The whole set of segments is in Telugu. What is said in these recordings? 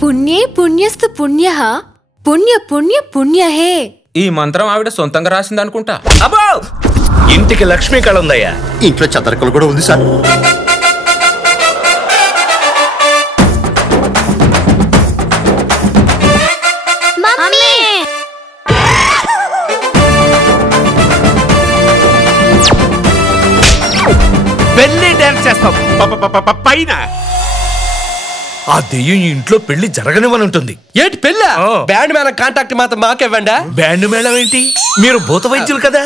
పుణ్యే పుణ్యస్తు పుణ్యః పుణ్య పుణ్య పుణ్యహే. ఈ మంత్రం ఆవిడ సొంతంగా రాసింది అనుకుంటా. అబ్బో, ఇంటికి లక్ష్మీ కళ ఉందయ్యా. ఇంట్లో చదరకలు కూడా ఉంది సార్. పెళ్లి డాన్స్ చేస్తాం పైన. ఆ దెయ్యం ఇంట్లో పెళ్లి జరగనివని ఉంటుంది. ఏంటి పెళ్ళ? బ్యాండ్ మేళం కాంటాక్ట్ మాత్రం మాకేవ్వండా? బ్యాండ్ మేళం ఏంటి? మీరు భూత వైద్యులు కదా.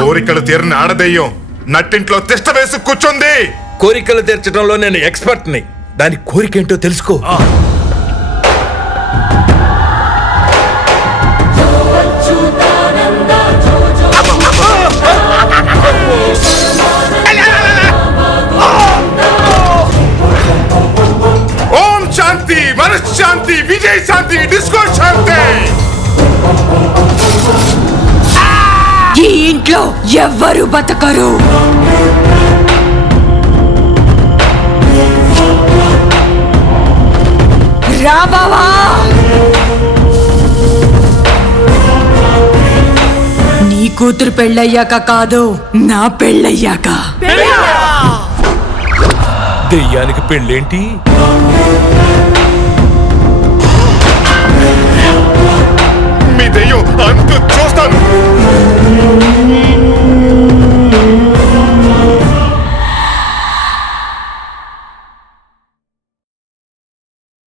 కోరికలు తీరని ఆడదెయ్యం నట్టింట్లో తిష్ట వేసి కూర్చుంది. కోరికలు తీర్చడంలో నేను ఎక్స్పర్ట్ ని. దాని కోరికేంటో తెలుసుకో. ఓం శాంతి, మనశ్శాంతి, విజయ శాంతి, డిస్కో శాంతి. ఈ ఇంట్లో ఎవ్వరు బతకరు. రాబావా, నీ కూతురు పెళ్ళయ్యాక కాదు, నా పెళ్ళయ్యాక. దెయ్యానికి పెళ్ళేంటి? మీ దెయ్యం అంతు చూస్తాను.